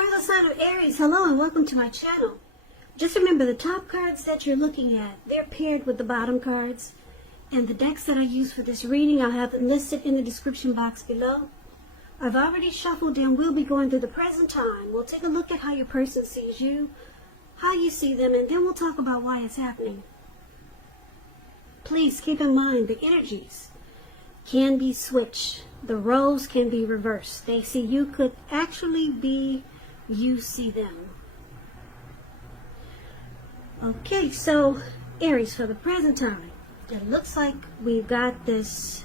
Royal sign of Aries, hello and welcome to my channel. Just remember the top cards that you're looking at, they're paired with the bottom cards. And the decks that I use for this reading, I'll have them listed in the description box below. I've already shuffled and we'll be going through the present time. We'll take a look at how your person sees you, how you see them, and then we'll talk about why it's happening. Please keep in mind the energies can be switched. The roles can be reversed. They see you could actually be you see them. Okay, so Aries, for the present time, it looks like we've got this.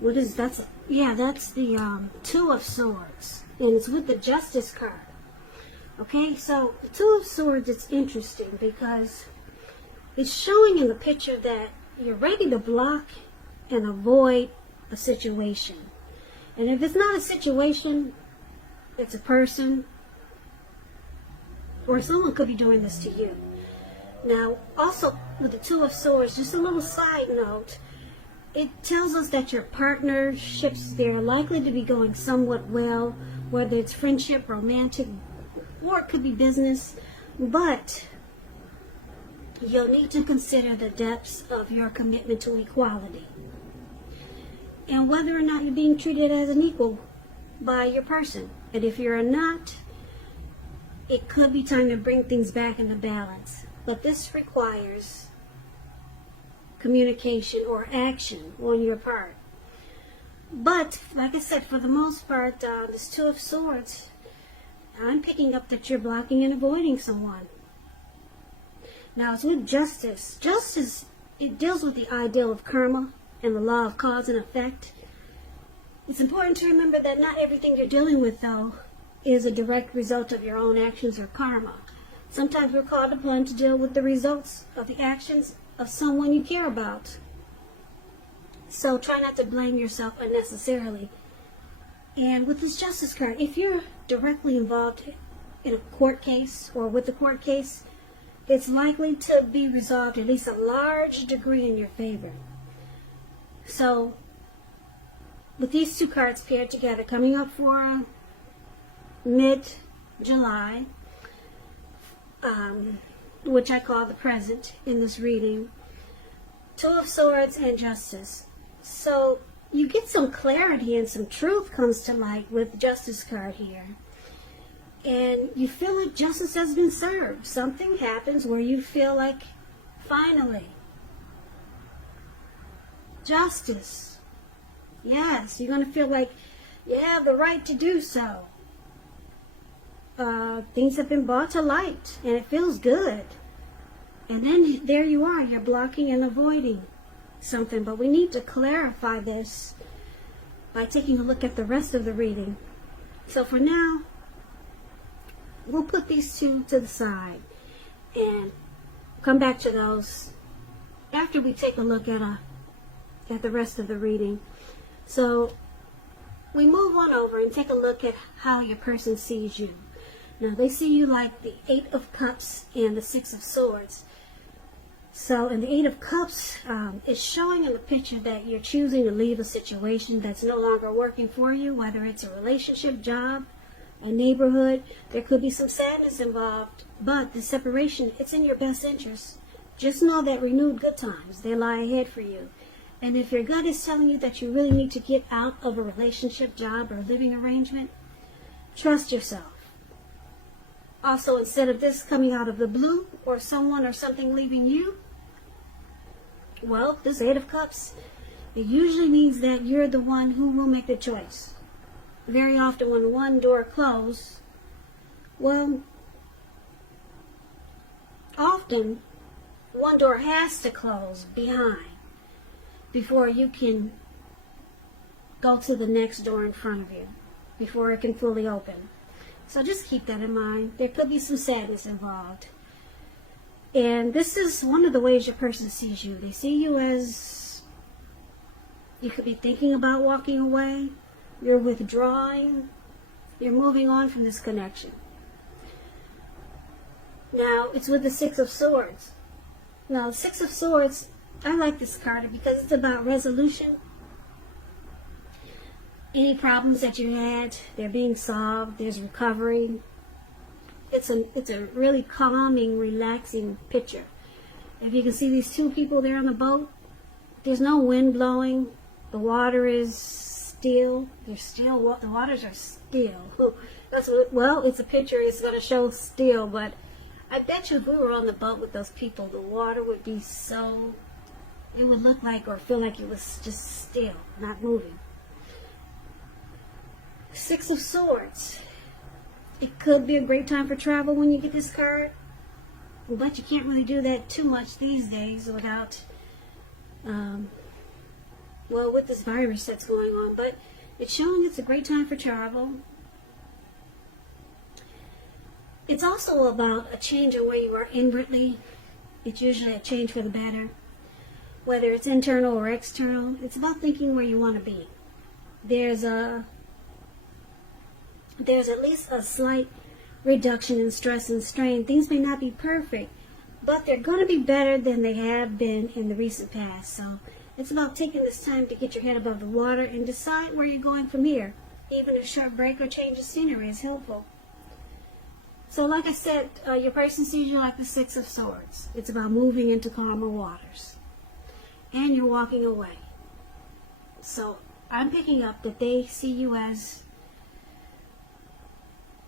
What is that? Yeah, that's the Two of Swords, and it's with the Justice card. Okay, so the Two of Swords is interesting because it's showing in the picture that you're ready to block and avoid a situation. And if it's not a situation, it's a person, or someone could be doing this to you. Now, also with the Two of Swords, just a little side note, it tells us that your partnerships, they're likely to be going somewhat well, whether it's friendship, romantic, or it could be business, but you'll need to consider the depths of your commitment to equality and whether or not you're being treated as an equal by your person. And if you're not, it could be time to bring things back into balance. But this requires communication or action on your part. But, like I said, for the most part, this Two of Swords, I'm picking up that you're blocking and avoiding someone. Now, it's with Justice. Justice, it deals with the ideal of karma and the law of cause and effect. It's important to remember that not everything you're dealing with, though, is a direct result of your own actions or karma. Sometimes we're called upon to deal with the results of the actions of someone you care about. So try not to blame yourself unnecessarily. And with this Justice card, if you're directly involved in a court case or with a court case, it's likely to be resolved at least a large degree in your favor. So, with these two cards paired together, coming up for mid-July, which I call the present in this reading, Two of Swords and Justice. So, you get some clarity and some truth comes to light with the Justice card here. And you feel like justice has been served. Something happens where you feel like, finally, justice. Yes, you're going to feel like you have the right to do so. Things have been brought to light, and it feels good. And then there you are, you're blocking and avoiding something. But we need to clarify this by taking a look at the rest of the reading. So for now, we'll put these two to the side and come back to those after we take a look at the rest of the reading. So we move on over and take a look at how your person sees you. Now they see you like the Eight of Cups and the Six of Swords. So in the Eight of Cups, it's showing in the picture that you're choosing to leave a situation that's no longer working for you, whether it's a relationship, job, a neighborhood. There could be some sadness involved, but the separation, it's in your best interest. Just know that renewed good times, they lie ahead for you. And if your gut is telling you that you really need to get out of a relationship, job, or living arrangement, trust yourself. Also, instead of this coming out of the blue, or someone or something leaving you, well, this Eight of Cups, it usually means that you're the one who will make the choice. Very often when one door closes, well, often one door has to close behind before you can go to the next door in front of you, before it can fully open. So just keep that in mind. There could be some sadness involved. And this is one of the ways your person sees you. They see you as, you could be thinking about walking away, you're withdrawing, you're moving on from this connection. Now, it's with the Six of Swords. Now, the Six of Swords, I like this card because it's about resolution. Any problems that you had, they're being solved. There's recovery. It's a really calming, relaxing picture. If you can see these two people there on the boat, there's no wind blowing. The water is still. The waters are still. Well, it's a picture. It's going to show still, but I bet you if we were on the boat with those people, the water would be so. It would look like or feel like it was just still, not moving. Six of Swords. It could be a great time for travel when you get this card, but you can't really do that too much these days without, with this virus that's going on. But it's showing it's a great time for travel. It's also about a change in where you are inwardly. It's usually a change for the better, whether it's internal or external. It's about thinking where you want to be. There's at least a slight reduction in stress and strain. Things may not be perfect, but they're going to be better than they have been in the recent past. So it's about taking this time to get your head above the water and decide where you're going from here. Even a short break or change of scenery is helpful. So like I said, your person sees you like the Six of Swords. It's about moving into calmer waters. And you're walking away. So I'm picking up that they see you as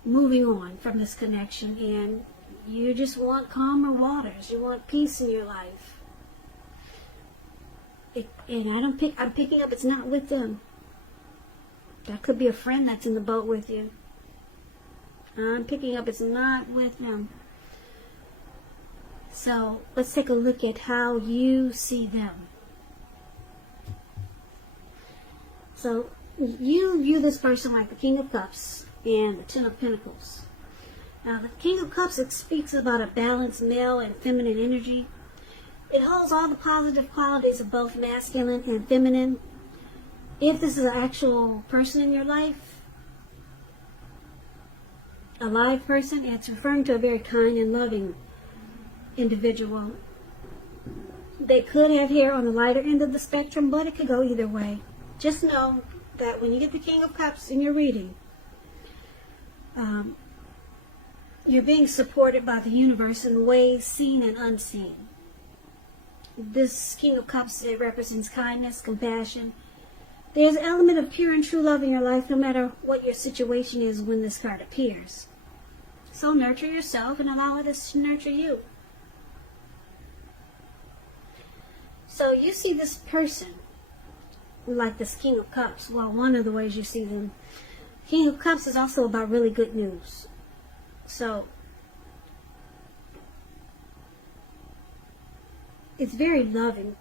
moving on from this connection, and you just want calmer waters. You want peace in your life. I'm picking up it's not with them. That could be a friend that's in the boat with you. I'm picking up it's not with them. So let's take a look at how you see them. So you view this person like the King of Cups and the Ten of Pentacles. Now, the King of Cups, it speaks about a balanced male and feminine energy. It holds all the positive qualities of both masculine and feminine. If this is an actual person in your life, a live person, it's referring to a very kind and loving individual. They could have hair on the lighter end of the spectrum, but it could go either way. Just know that when you get the King of Cups in your reading, you're being supported by the universe in ways seen and unseen. This King of Cups, it represents kindness, compassion. There's an element of pure and true love in your life no matter what your situation is when this card appears. So nurture yourself and allow it to nurture you. So you see this person like this King of Cups. Well, one of the ways you see them. King of Cups is also about really good news. So it's very loving.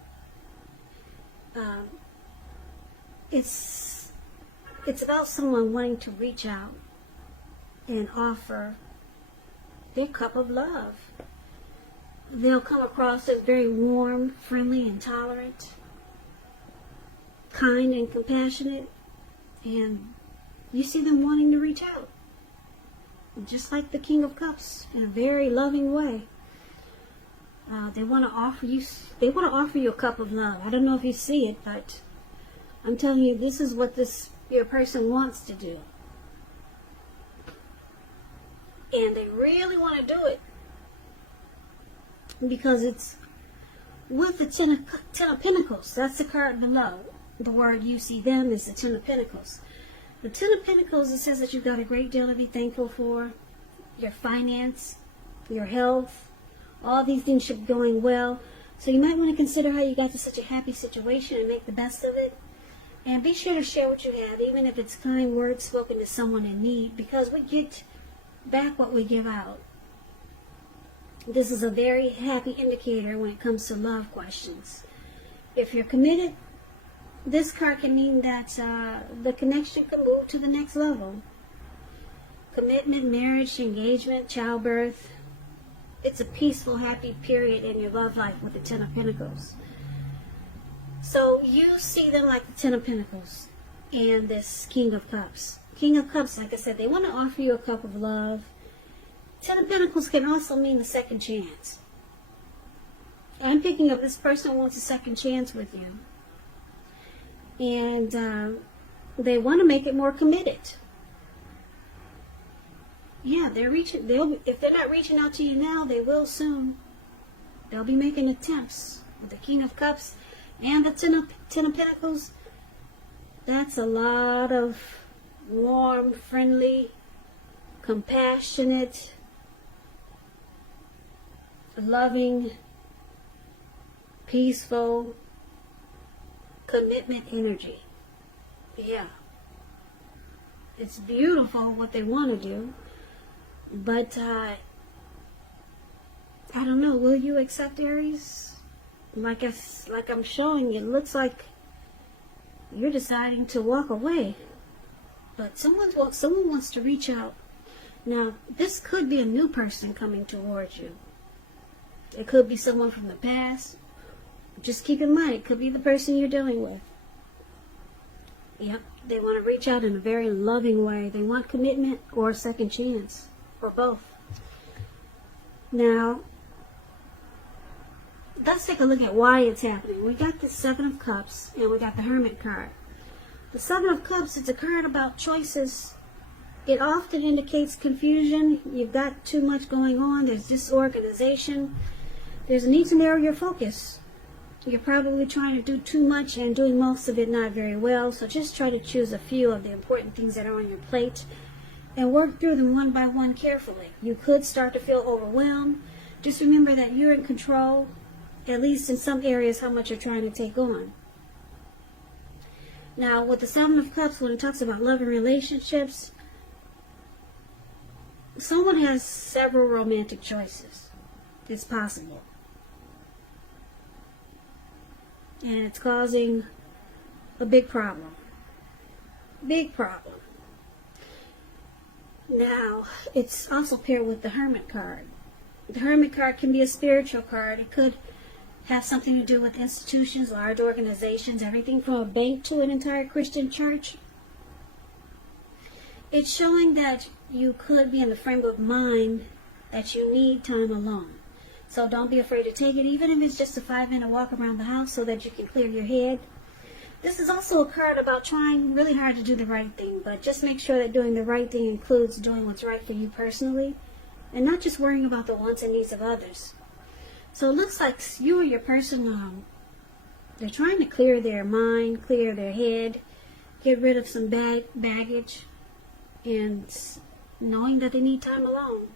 It's about someone wanting to reach out and offer their cup of love. They'll come across as very warm, friendly, and tolerant, kind and compassionate, and you see them wanting to reach out, just like the King of Cups, in a very loving way. They want to offer you a cup of love. I don't know if you see it, but I'm telling you, this is what your person wants to do, and they really want to do it because it's with the Ten of Pentacles. That's the card below. The word you see them is the Ten of Pentacles. The Ten of Pentacles, it says that you've got a great deal to be thankful for. Your finance, your health, all these things should be going well. So you might want to consider how you got to such a happy situation and make the best of it. And be sure to share what you have, even if it's kind words spoken to someone in need, because we get back what we give out. This is a very happy indicator when it comes to love questions. If you're committed, this card can mean that the connection can move to the next level. Commitment, marriage, engagement, childbirth. It's a peaceful, happy period in your love life with the Ten of Pentacles. So you see them like the Ten of Pentacles and this King of Cups. King of Cups, like I said, they want to offer you a cup of love. Ten of Pentacles can also mean a second chance. I'm picking up this person wants a second chance with you. And They want to make it more committed. Yeah, they're reaching. If they're not reaching out to you now, they will soon. They'll be making attempts. With the King of Cups and the Ten of Pentacles, that's a lot of warm, friendly, compassionate, loving, peaceful, commitment energy. Yeah. It's beautiful what they want to do. But, I don't know, will you accept, Aries? Like I'm showing, it looks like you're deciding to walk away. But someone wants to reach out. Now, this could be a new person coming towards you. It could be someone from the past. Just keep in mind, it could be the person you're dealing with. Yep, they want to reach out in a very loving way. They want commitment or a second chance, or both. Now, let's take a look at why it's happening. We got the Seven of Cups, and we got the Hermit card. The Seven of Cups, it's a card about choices. It often indicates confusion. You've got too much going on. There's disorganization. There's a need to narrow your focus. You're probably trying to do too much and doing most of it not very well. So just try to choose a few of the important things that are on your plate and work through them one by one carefully. You could start to feel overwhelmed. Just remember that you're in control, at least in some areas, how much you're trying to take on. Now, with the Seven of Cups, when it talks about love and relationships, someone has several romantic choices. It's possible. And it's causing a big problem. Big problem. Now, it's also paired with the Hermit card. The Hermit card can be a spiritual card. It could have something to do with institutions, large organizations, everything from a bank to an entire Christian church. It's showing that you could be in the frame of mind that you need time alone. So don't be afraid to take it, even if it's just a 5-minute walk around the house so that you can clear your head. This is also a card about trying really hard to do the right thing, but just make sure that doing the right thing includes doing what's right for you personally, and not just worrying about the wants and needs of others. So it looks like you or your person, they're trying to clear their mind, clear their head, get rid of some baggage, and knowing that they need time alone.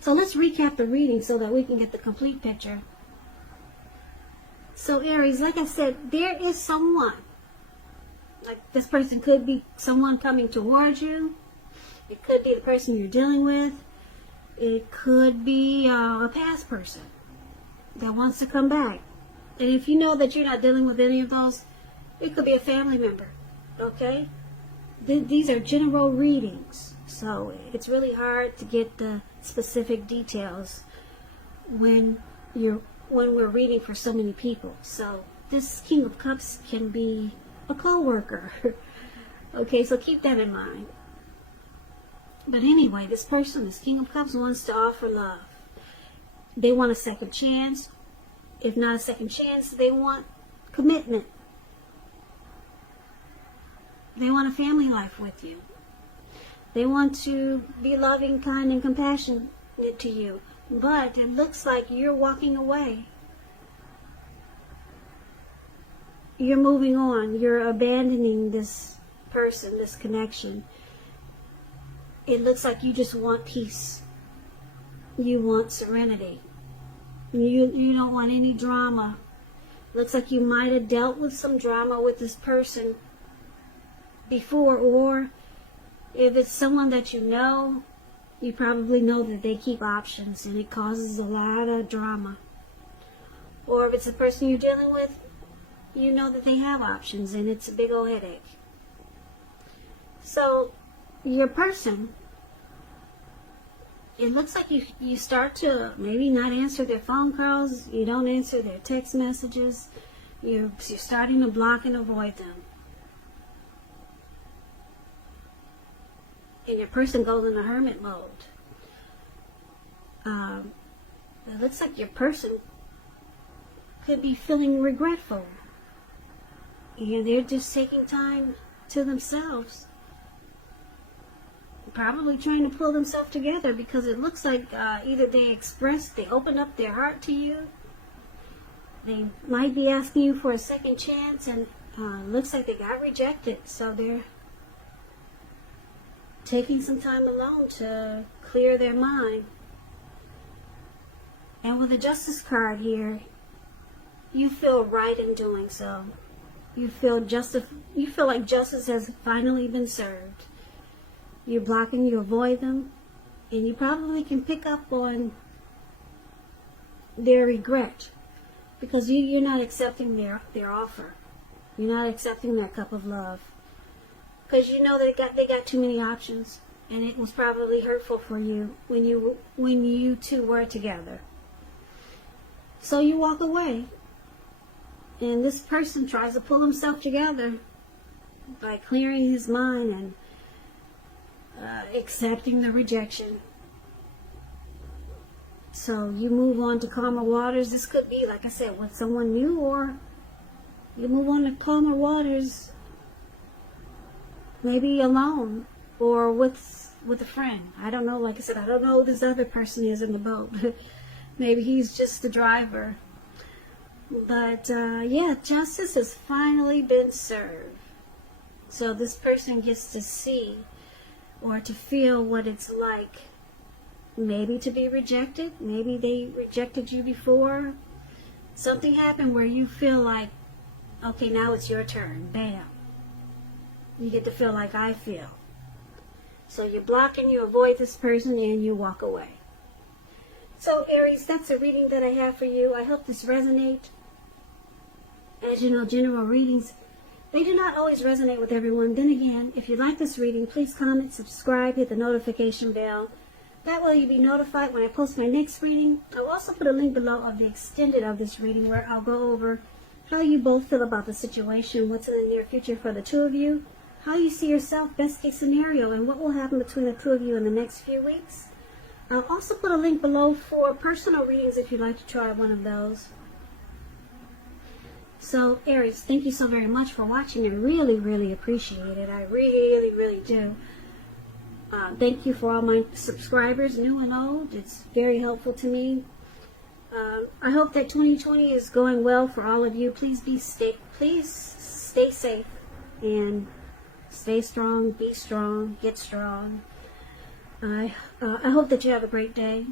So let's recap the reading so that we can get the complete picture. So Aries, like I said, there is someone. Like this person could be someone coming towards you. It could be the person you're dealing with. It could be a past person that wants to come back. And if you know that you're not dealing with any of those, it could be a family member. Okay? These are general readings. So it's really hard to get the specific details when we're reading for so many people. So this King of Cups can be a co-worker. Okay, so keep that in mind. But anyway, this King of Cups, wants to offer love. They want a second chance. If not a second chance, they want commitment. They want a family life with you. They want to be loving, kind, and compassionate to you. But it looks like you're walking away. You're moving on. You're abandoning this person, this connection. It looks like you just want peace. You want serenity. You don't want any drama. Looks like you might have dealt with some drama with this person before, or if it's someone that you know, you probably know that they keep options and it causes a lot of drama. Or if it's the person you're dealing with, you know that they have options and it's a big old headache. So your person, it looks like you start to maybe not answer their phone calls, you don't answer their text messages, you're starting to block and avoid them. And your person goes in a hermit mode. It looks like your person could be feeling regretful. And they're just taking time to themselves. Probably trying to pull themselves together, because it looks like either they open up their heart to you. They might be asking you for a second chance, and looks like they got rejected. So they're taking some time alone to clear their mind. And with the Justice card here, you feel right in doing so. You feel like justice has finally been served. You're blocking, you avoid them, and you probably can pick up on their regret, because you're not accepting their offer. You're not accepting their cup of love, because you know they got too many options, and it was probably hurtful for you when you two were together. So you walk away, and this person tries to pull himself together by clearing his mind and accepting the rejection. So you move on to calmer waters. This could be, like I said, with someone new, or you move on to calmer waters, maybe alone or with a friend. I don't know. Like I said, I don't know who this other person is in the boat. Maybe he's just the driver. But yeah, justice has finally been served. So this person gets to see or to feel what it's like, maybe to be rejected. Maybe they rejected you before. Something happened where you feel like, okay, now it's your turn. Bam. You get to feel like I feel. So you block and you avoid this person and you walk away. So Aries, that's a reading that I have for you. I hope this resonates. As you know, general readings, they do not always resonate with everyone. Then again, if you like this reading, please comment, subscribe, hit the notification bell. That way you'll be notified when I post my next reading. I'll also put a link below of the extended of this reading, where I'll go over how you both feel about the situation, what's in the near future for the two of you, how you see yourself, best case scenario, and what will happen between the two of you in the next few weeks. I'll also put a link below for personal readings if you'd like to try one of those. So, Aries, thank you so very much for watching. I really, really appreciate it. I really, really do. Thank you for all my subscribers, new and old. It's very helpful to me. I hope that 2020 is going well for all of you. Please stay safe and stay strong, be strong, get strong. I hope that you have a great day.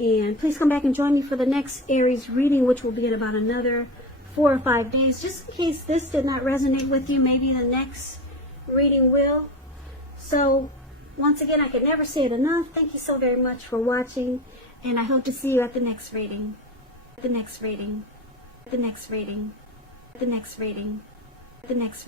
And please come back and join me for the next Aries reading, which will be in about another 4 or 5 days. Just in case this did not resonate with you, maybe the next reading will. So, once again, I can never say it enough. Thank you so very much for watching, and I hope to see you at the next reading. The next reading. The next reading. The next reading. The next reading.